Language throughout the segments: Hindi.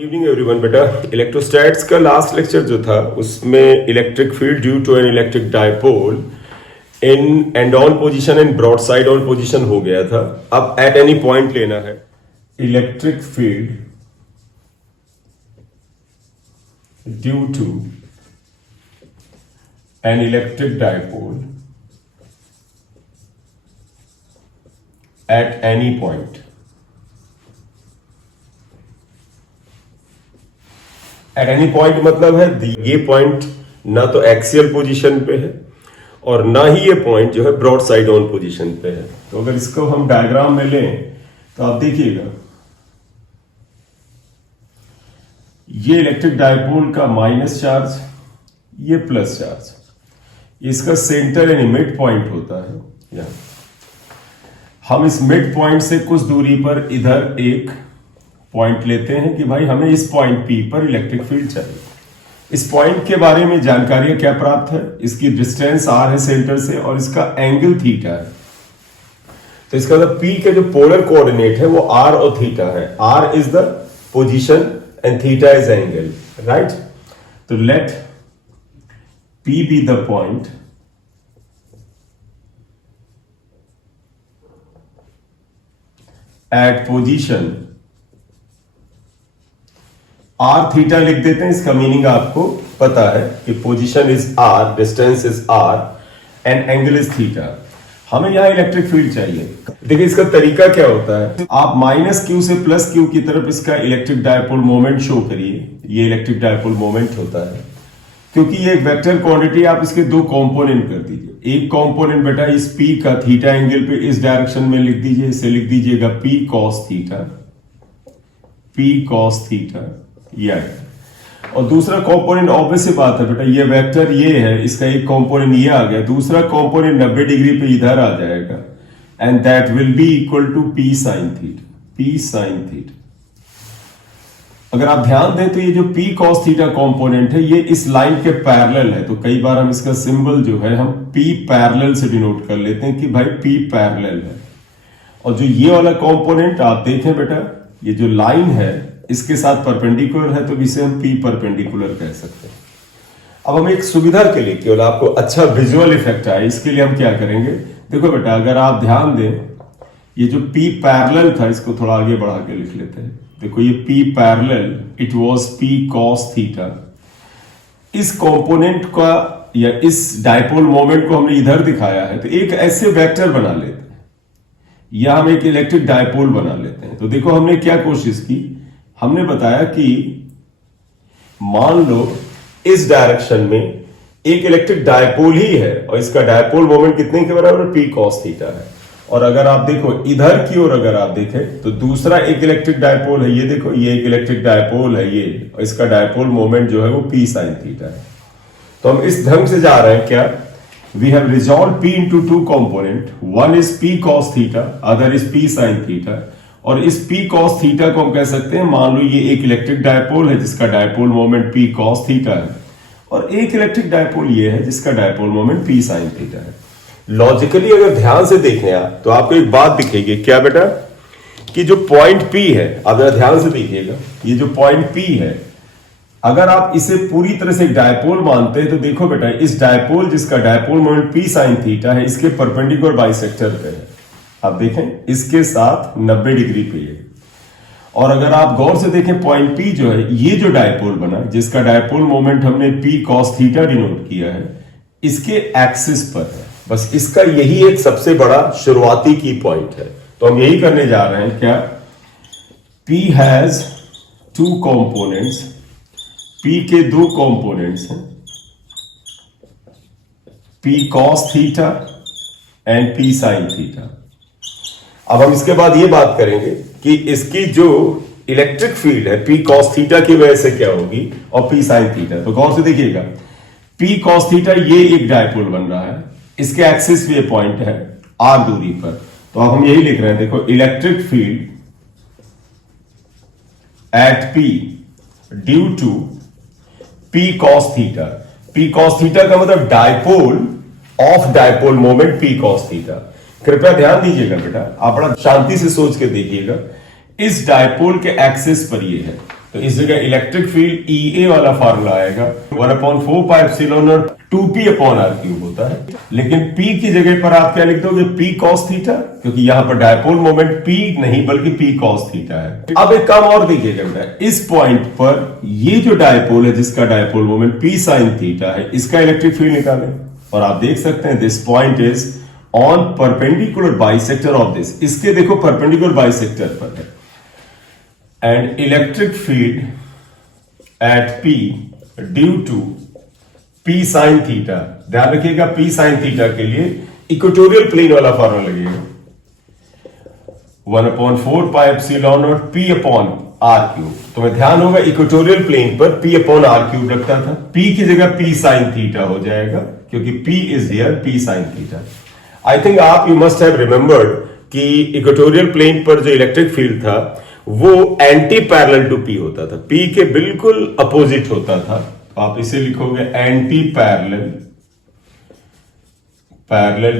Evening everyone. बेटा इलेक्ट्रोस्टैट्स का लास्ट लेक्चर जो था उसमें electric field due to an electric dipole in end on position and broadside on position हो गया था। अब एट एनी पॉइंट लेना है electric field due to an electric dipole at any point. At any point मतलब है ये पॉइंट ना तो एक्सियल पोजीशन पे है और ना ही ये पॉइंट जो है ब्रॉड साइड ऑन पोजीशन पे है। तो अगर इसको हम डायग्राम में लें तो आप देखिएगा ये इलेक्ट्रिक डायपोल का माइनस चार्ज, ये प्लस चार्ज, इसका सेंटर यानी मिड पॉइंट होता है यहां। हम इस मिड पॉइंट से कुछ दूरी पर इधर एक पॉइंट लेते हैं कि भाई हमें इस पॉइंट पी पर इलेक्ट्रिक फील्ड चाहिए। इस पॉइंट के बारे में जानकारी क्या प्राप्त है, इसकी डिस्टेंस r है सेंटर से और इसका एंगल थीटा है। तो इसका मतलब p के जो पोलर कोऑर्डिनेट है वो r और थीटा है। r is the position and theta is angle, right. तो let p be the point at position r theta लिख देते हैं। इसका मीनिंग आपको पता है कि position is r, distance is r and angle is theta. हमें यहां इलेक्ट्रिक फील्ड चाहिए। देखिए इसका तरीका क्या होता है, आप माइनस क्यू से प्लस क्यू की तरफ इसका इलेक्ट्रिक डायपोल मोमेंट शो करिए। ये इलेक्ट्रिक डायपोल मोमेंट होता है क्योंकि ये एक वेक्टर क्वांटिटी, आप इसके दो कंपोनेंट कर दीजिए। एक कंपोनेंट बेटा इस पी का थीटा एंगल पे इस डायरेक्शन में लिख दीजिए, इसे लिख दीजिएगा P cos theta, P cos theta ये। और दूसरा कंपोनेंट ऑब्वियस सी बात है बेटा, ये वेक्टर ये है, इसका एक कंपोनेंट ये आ गया, दूसरा कंपोनेंट 90 डिग्री पे इधर आ जाएगा and that will be equal to P sine theta, P sine theta. अगर आप ध्यान दें तो ये जो पी कॉस थीटा कंपोनेंट है ये इस लाइन के पैरेलल है। तो कई बार हम इसका सिंबल जो है हम पी पैरेलल से डिनोट कर लेते हैं कि भाई पी पैरेलल है। और जो ये वाला कंपोनेंट आप देखें बेटा, ये जो लाइन है इसके साथ परपेंडिकुलर है, तो इसे हम पी परपेंडिकुलर कह सकते हैं। अब हम एक सुविधा के लिए, केवल आपको अच्छा विजुअल इफेक्ट आए, इसके लिए हम क्या करेंगे, देखो बेटा अगर आप ध्यान दें ये जो पी पैरेलल था इसको थोड़ा आगे बढ़ा के लिख लेते हैं। देखो ये P parallel it was P cos theta. इस कंपोनेंट का या इस डायपोल मोमेंट को हमने इधर दिखाया है, तो एक ऐसे वेक्टर बना लेते हैं या हम एक इलेक्ट्रिक डायपोल बना लेते हैं। तो देखो हमने क्या कोशिश की, हमने बताया कि मान लो इस डायरेक्शन में एक इलेक्ट्रिक डायपोल ही है और इसका डायपोल मोमेंट कितने के बराबर है, पी कॉस थीटा है। और अगर आप देखो इधर की ओर अगर आप देखें तो दूसरा एक इलेक्ट्रिक डायपोल है, ये देखो ये एक इलेक्ट्रिक डायपोल है ये, और इसका डायपोल मोमेंट जो है वो पी साइन थीटा है। तो हम इस ढंग से जा रहे हैं क्या, we have resolve P into two component, one is P cos theta, other is P sine theta. और इस पी कॉस थीटा को हम कह सकते हैं, मान लो ये एक इलेक्ट्रिक डायपोल है जिसका dipole moment P cos theta है, और एक इलेक्ट्रिक डायपोल ये है जिसका dipole moment P sine theta है। लॉजिकली अगर ध्यान से देखें आप तो आपको एक बात दिखेगी, क्या बेटा, कि जो पॉइंट पी है, आप जरा ध्यान से देखिएगा, ये जो पॉइंट पी है अगर आप इसे पूरी तरह से डायपोल मानते हैं तो देखो बेटा इस डायपोल जिसका dipole moment P sine theta है इसके परपेंडिकुलर बाइसेक्टर पे है। आप देखें इसके साथ 90 डिग्री पे है। और अगर आप गौर से देखें पॉइंट पी जो है, ये जो डायपोल बना जिसका डायपोल मोमेंट हमने पी कॉस थीटा डिनोट किया है, इसके एक्सिस पर है। बस इसका यही एक सबसे बड़ा शुरुआती की पॉइंट है। तो हम यही करने जा रहे हैं क्या, P has two components, P के दो कंपोनेंट्स हैं, P cos theta and P sin theta. अब हम इसके बाद ये बात करेंगे कि इसकी जो इलेक्ट्रिक फील्ड है P cos थीटा की वजह से क्या होगी और P sin थीटा। तो गौर से देखिएगा P cos थीटा ये एक डायपोल बन रहा है, इसके एक्सिस पे पॉइंट है r दूरी पर। तो अब हम यही लिख रहे हैं, देखो electric field at P due to P cos theta. P cos theta का मतलब dipole of dipole moment P cos theta. कृपया ध्यान दीजिएगा बेटा, आप बड़ा शांति से सोच के देखिएगा, इस डायपोल के एक्सिस पर ये है, तो इस जगह इलेक्ट्रिक फील्ड EA वाला फार्मूला आएगा 1/4 pi epsilon nought 2p upon r cube होता है। लेकिन p की जगह पर आप क्या लिख दोगे, p cos थीटा, क्योंकि यहां पर डायपोल मोमेंट p नहीं बल्कि p cos थीटा है। अब एक काम और देखिएगा बेटा, इस पॉइंट पर ये जो डायपोल है जिसका dipole moment p sin theta है, इसका इलेक्ट्रिक फील्ड निकालें। और आप देख सकते हैं this point is on perpendicular bisector of this, इसके देखो परपेंडिकुलर बाइसेक्टर पर है। And electric field at p due to p sin theta, ध्यान रखिएगा p sin थीटा के लिए इक्वेटोरियल प्लेन वाला फॉर्मूला लगेगा 1/4 pi epsilon nought p upon r cube. तो मैं ध्यान होगा इक्वेटोरियल प्लेन पर p अपॉन r क्यूब रखता था, p की जगह p sin थीटा हो जाएगा क्योंकि p is here p sin theta. I think आप यू मस्ट हैव रिमेंबर्ड कि इक्वेटोरियल प्लेन पर जो इलेक्ट्रिक फील्ड था वो एंटी पैरेलल टू p होता था, p के बिल्कुल अपोजिट होता था। तो आप इसे लिखोगे एंटी पैरेलल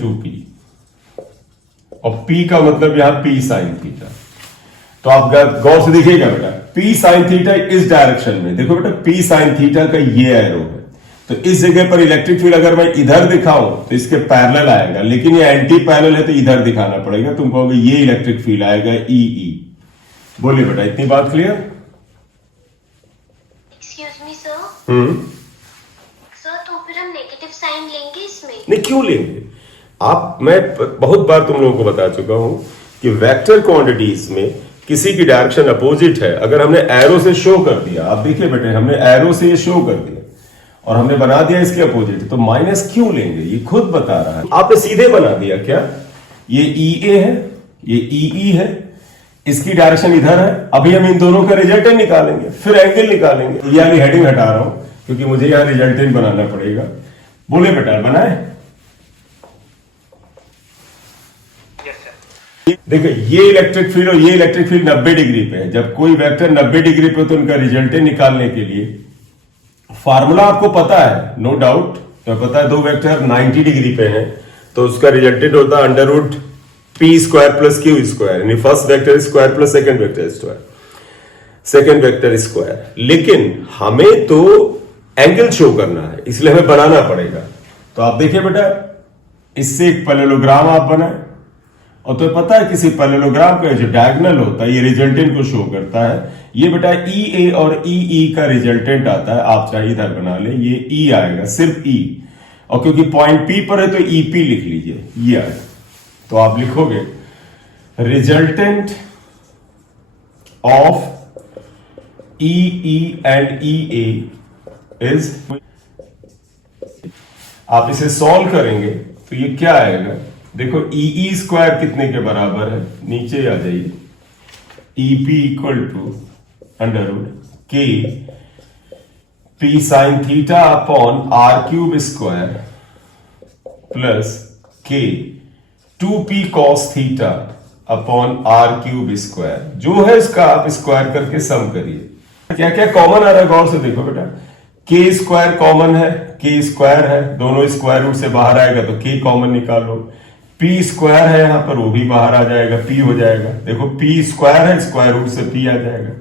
टू p, और p का मतलब यहां p sin थीटा। तो आप गौर से देखिएगा बेटा, p sin थीटा इस डायरेक्शन में, देखो बेटा p sin थीटा का ये एरो है, तो इस जगह पर इलेक्ट्रिक फील्ड अगर मैं इधर दिखाऊं तो इसके पैरेलल आएगा, लेकिन ये एंटी पैरेलल है तो इधर दिखाना पड़ेगा। तुम कहोगे ये इलेक्ट्रिक फील्ड आएगा EE। बोलिए बेटा, इतनी बात clear? Excuse me sir. Sir तो फिर हम नेगेटिव साइन लेंगे इसमें? नहीं, क्यों लेंगे? मैं बहुत बार तुम लोगों को बता चुका हूं कि वेक्टर क्वांटिटीज में किसी की डायरेक्शन अपोजिट है, अगर हमने एरो से शो कर दिया, आप देखिए बेटे हमने एरो से ये शो कर दिया और हमने बना दिया इसके अपोजिट, तो माइनस क्यों लेंगे? ये खुद बता रहा है। आपने सीधे बना दिया क्या, ये EA है, ये EE है, इसकी डायरेक्शन इधर है। अभी हम इन दोनों का रिजल्टेंट निकालेंगे, फिर एंगल निकालेंगे। ये वाली हेडिंग हटा रहा हूं क्योंकि मुझे यहां रिजल्टेंट बनाना पड़ेगा। बोले बेटा, बनाए? देखिए ये इलेक्ट्रिक फील्ड और ये इलेक्ट्रिक फील्ड 90 डिग्री पे है। जब कोई वेक्टर 90 डिग्री पे, तो उनका रिजल्टेंट निकालने के लिए फार्मूला आपको पता है, नो डाउट। तो पता है दो वेक्टर 90 डिग्री पे हैं तो उसका रिजल्टेंट होता है under root p square plus q square, यानी first vector square plus second vector square, second vector square. लेकिन हमें तो एंगल शो करना है, इसलिए हमें बनाना पड़ेगा। तो आप देखिए बेटा, इससे एक पैरेललोग्राम आप बनाए, और तो पता है किसी पैरेललोग्राम का जो डायगोनल होता है ये रिजल्टेंट को शो करता है। ये बेटा EA और EE का रिजल्टेंट आता है, आप चाहे इधर बना ले, ये E आएगा, सिर्फ E, और क्योंकि पॉइंट P पर है तो EP लिख लीजिए, ये आएगा। तो आप लिखोगे resultant of EE and EA is, आप इसे सॉल्व करेंगे तो ये क्या आएगा, देखो EE स्क्वायर कितने के बराबर है, नीचे आ जाइए, EP equal to under root K P sine theta upon R cube square plus K 2P cos theta upon R cube square. जो है इसका आप स्क्वायर करके सम करिए। क्या क्या कॉमन आ रहा है गौर से देखो बेटा, K स्क्वायर कॉमन है, K स्क्वायर है, दोनों स्क्वायर रूट से बाहर आएगा तो K कॉमन निकालो। P स्क्वायर है यहां पर, वो भी बाहर आ जाएगा, P हो जाएगा। देखो P स्क्वायर है, स्क्वायर रूट से P आ जाएगा।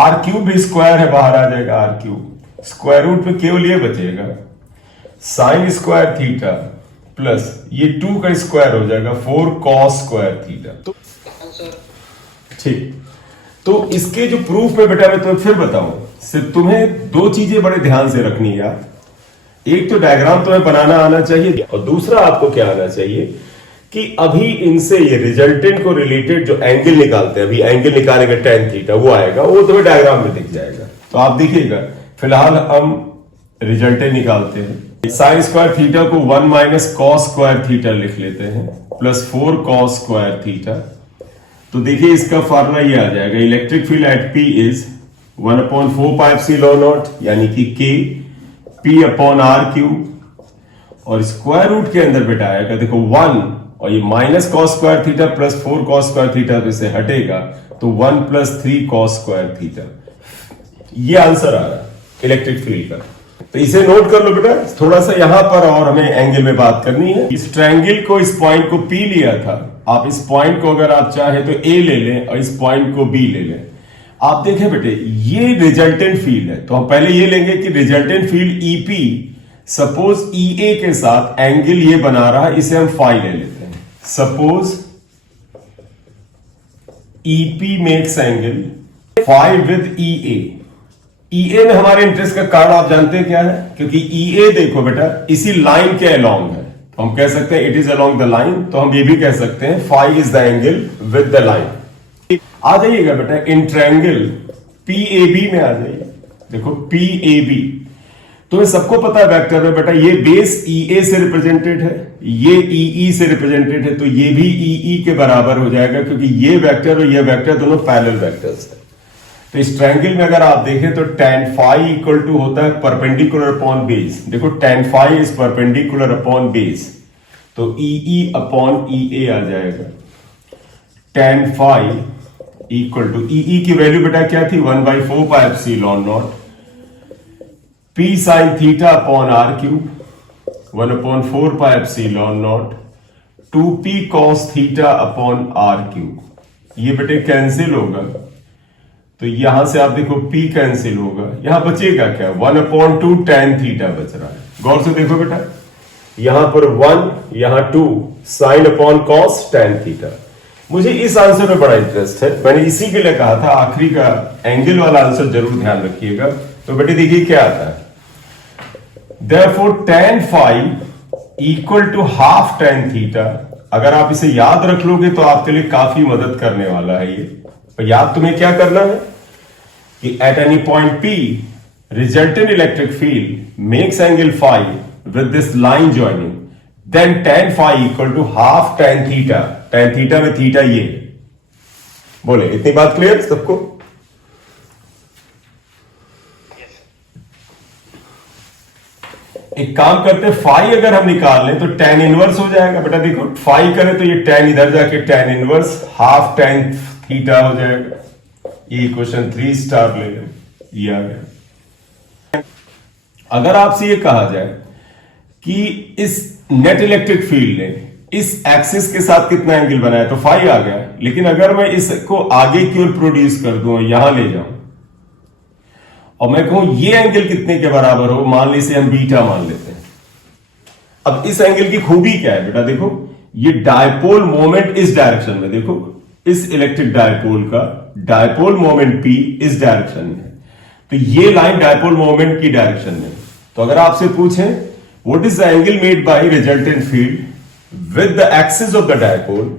R क्यूब भी स्क्वायर है, बाहर आ जाएगा R क्यूब। स्क्वायर रूट में केवल ये बचेगा साइन स्क्वायर थीटा प्लस ये 2 का स्क्वायर हो जाएगा 4 कॉस स्क्वायर थीटा। तो ठीक, तो इसके जो प्रूफ में बेटा मैं तुम्हें फिर बताऊं, सिर्फ तुम्हें दो चीजें बड़े ध्यान से रखनी है यार। एक तो डायग्राम तुम्हें बनाना आना चाहिए, और दूसरा आपको क्या आना चाहिए कि अभी इनसे ये रिजल्टेंट को रिलेटेड जो एंगल निकालते हैं, अभी एंगल निकालेंगे tan थीटा, वो आएगा, वो तुम्हें डायग्राम में दिख जाएगा। तो आप देखिएगा, फिलहाल हम रिजल्टेंट निकालते हैं। साइन स्क्वायर थीटा को 1 माइनस कॉस स्क्वायर थीटा लिख लेते हैं प्लस 4 कॉस स्क्वायर थीटा। तो देखिए इसका फार्मूला ये आ जाएगा, electric field at P is 1/4 pi epsilon not, यानी कि K P upon R cube, और स्क्वायर रूट के अंदर बेटा आएगा देखो 1, और ये minus cos square theta plus 4 cos square theta में से हटेगा तो 1 प्लस 3 कॉस स्क्वायर थीटा। ये आंसर आ रहा है इलेक्ट्रिक फील्ड का। तो इसे नोट कर लो बेटा, थोड़ा सा यहां पर और हमें एंगल में बात करनी है। इस ट्रायंगल को, इस पॉइंट को P लिया था, आप इस पॉइंट को अगर आप चाहे तो A ले लें और इस पॉइंट को B ले लें। आप देखें बेटे, ये रिजल्टेंट फील्ड है, तो हम पहले ये लेंगे कि रिजल्टेंट फील्ड ईपी सपोज ईए के साथ एंगल ये बना रहा है, इसे हम फाई ले लेते हैं। Suppose EP makes angle phi with EA. EA में हमारे इंटरेस्ट का कारण आप जानते हैं क्या है, क्योंकि ईए देखो बेटा इसी लाइन के अलोंग है, तो हम कह सकते हैं it is along the line, तो हम ये भी कह सकते हैं phi is the angle with the line. आ जाइएगा बेटा इन ट्रायंगल पीएबी में आ जाइए। देखो पीएबी, तो सबको पता है वेक्टर में बेटा ये बेस ईए से रिप्रेजेंटेड है, ये ईई से रिप्रेजेंटेड है, तो ये भी ईई के बराबर हो जाएगा, क्योंकि ये वेक्टर और ये वेक्टर दोनों पैरेलल वेक्टर्स है। तो इस ट्रायंगल में अगर आप देखें तो tan फाई इक्वल टू होता है परपेंडिकुलर अपॉन बेस। देखो tan phi is perpendicular upon base, तो ईई अपॉन ईए आ जाएगा। tan phi equal to E E की वैल्यू बेटा क्या थी, 1/4 pi epsilon nought p sin theta upon r cube, 1/4 pi epsilon nought 2p cos theta upon r cube. ये बेटे कैंसिल होगा, तो यहां से आप देखो p कैंसिल होगा, यहां बचेगा क्या, 1/2 tan थीटा बच रहा है। गौर से देखो बेटा, यहां पर 1, यहां 2 sine upon cos tan theta. मुझे इस आंसर में बड़ा इंटरेस्ट है, मैंने इसी के लिए कहा था आखिरी का एंगल वाला आंसर जरूर ध्यान रखिएगा। तो बेटे देखिए क्या आता है, Therefore tan phi equal to half tan theta. अगर आप इसे याद रख लोगे तो आपके लिए काफी मदद करने वाला है ये। तो याद तुम्हें क्या करना है कि at any point P resultant electric field makes angle phi with this line joining, then tan phi equal to half tan theta. tan theta में थीटा ये, बोले इतनी बात क्लियर सबको? एक काम करते हैं, फाई अगर हम निकाल लें तो tan इनवर्स हो जाएगा बेटा। देखो फाई करें तो ये tan इधर जाके tan inverse half tan theta हो जाएगा। ये इक्वेशन 3 स्टार ले लें, ये आ गया। अगर आपसे ये कहा जाए कि इस नेट इलेक्ट्रिक फील्ड ने इस एक्सिस के साथ कितना एंगल बनाया, तो फाई आ गया। लेकिन अगर मैं इसको आगे की ओर प्रोड्यूस कर दूं, यहां ले जाऊं और मैं कहूं ये एंगल कितने के बराबर हो, मान लीजिए इसे हम बीटा मान लेते हैं। अब इस एंगल की खूबी क्या है बेटा, देखो ये डायपोल मोमेंट इस डायरेक्शन में, देखो इस इलेक्ट्रिक डायपोल का डायपोल मोमेंट P इस डायरेक्शन में, तो ये लाइन डायपोल मोमेंट की डायरेक्शन में। तो अगर आपसे पूछें what is the angle made bye resultant field with the axis of the dipole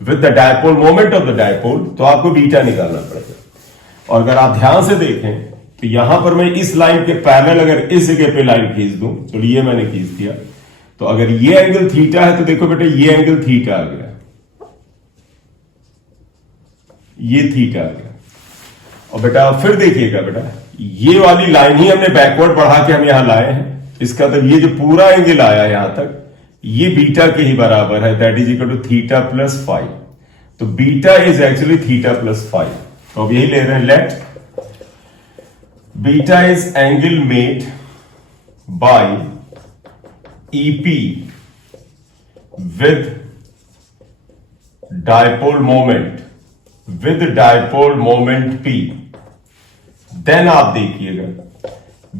with the dipole moment of the dipole, तो आपको बीटा निकालना पड़ेगा। और अगर आप ध्यान से देखें तो यहां पर मैं इस लाइन के पैरेलल अगर इस जगह पे लाइन खींच दूं, चलिए ये मैंने खींच दिया, तो अगर ये एंगल थीटा है तो देखो बेटा ये एंगल थीटा आ गया, ये थीटा आ गया। और बेटा फिर देखिएगा बेटा, ये वाली लाइन ही हमने बैकवर्ड बढ़ा के हम यहां लाए हैं, इसका मतलब ये जो पूरा एंगल आया यहां तक ये बीटा के ही बराबर है, that is equal to theta plus phi. तो beta is actually theta plus phi. तो अब यही ले रहे हैं, let beta is angle made by EP with dipole moment P। Then आप देखिएगा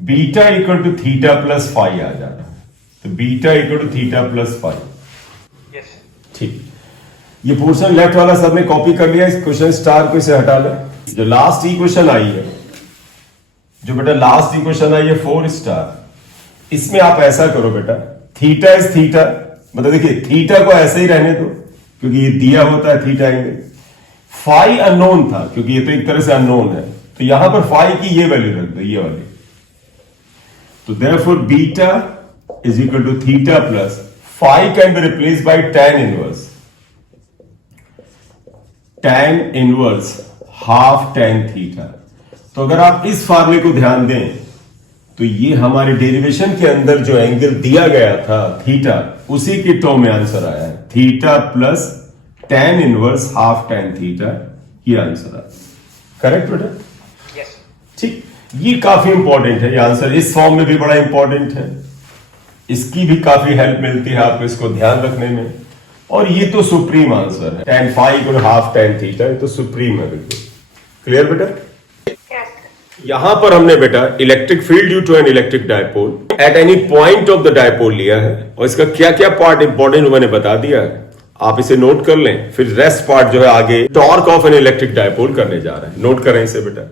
beta equal to theta plus phi आ जाता है, तो beta equal to theta plus phi. ठीक, ये पोर्शन लेफ्ट वाला सब ने कॉपी कर लिया, इस क्वेश्चन स्टार को इसे हटा लें। जो लास्ट इक्वेशन आई है, जो बेटा लास्ट इक्वेशन आई है 4 स्टार, इसमें आप ऐसा करो बेटा, थीटा इज थीटा, मतलब देखिए थीटा को ऐसे ही रहने दो क्योंकि ये दिया होता है थीटा एंगल। फाई अननोन था क्योंकि ये तो एक तरह से अननोन है, तो यहां पर फाई की ये वैल्यू रख दो, ये वाली। तो therefore beta is equal to theta plus phi can be replace by tan inverse half tan theta. तो अगर आप इस फार्मूले को ध्यान दें तो ये हमारे डेरिवेशन के अंदर जो एंगल दिया गया था थीटा, उसी की टर्म में आंसर आया है, theta plus tan inverse half tan theta, ये आंसर आया। करेक्ट बेटा? यस। ठीक, ये काफी इंपॉर्टेंट है, ये आंसर इस फॉर्म में भी बड़ा इंपॉर्टेंट है, इसकी भी काफी हेल्प मिलती है आपको इसको ध्यान रखने में। और ये तो सुप्रीम आंसर है, tan phi equal half tan theta, ये तो सुप्रीम है बिल्कुल। क्लियर बेटा? यहां पर हमने बेटा electric field due to an electric dipole at any point of the dipole लिया है और इसका क्या क्या पार्ट इंपॉर्टेंट मैंने बता दिया है। आप इसे नोट कर लें, फिर रेस्ट पार्ट जो है आगे torque of N electric dipole करने जा रहे हैं। नोट करें इसे बेटा।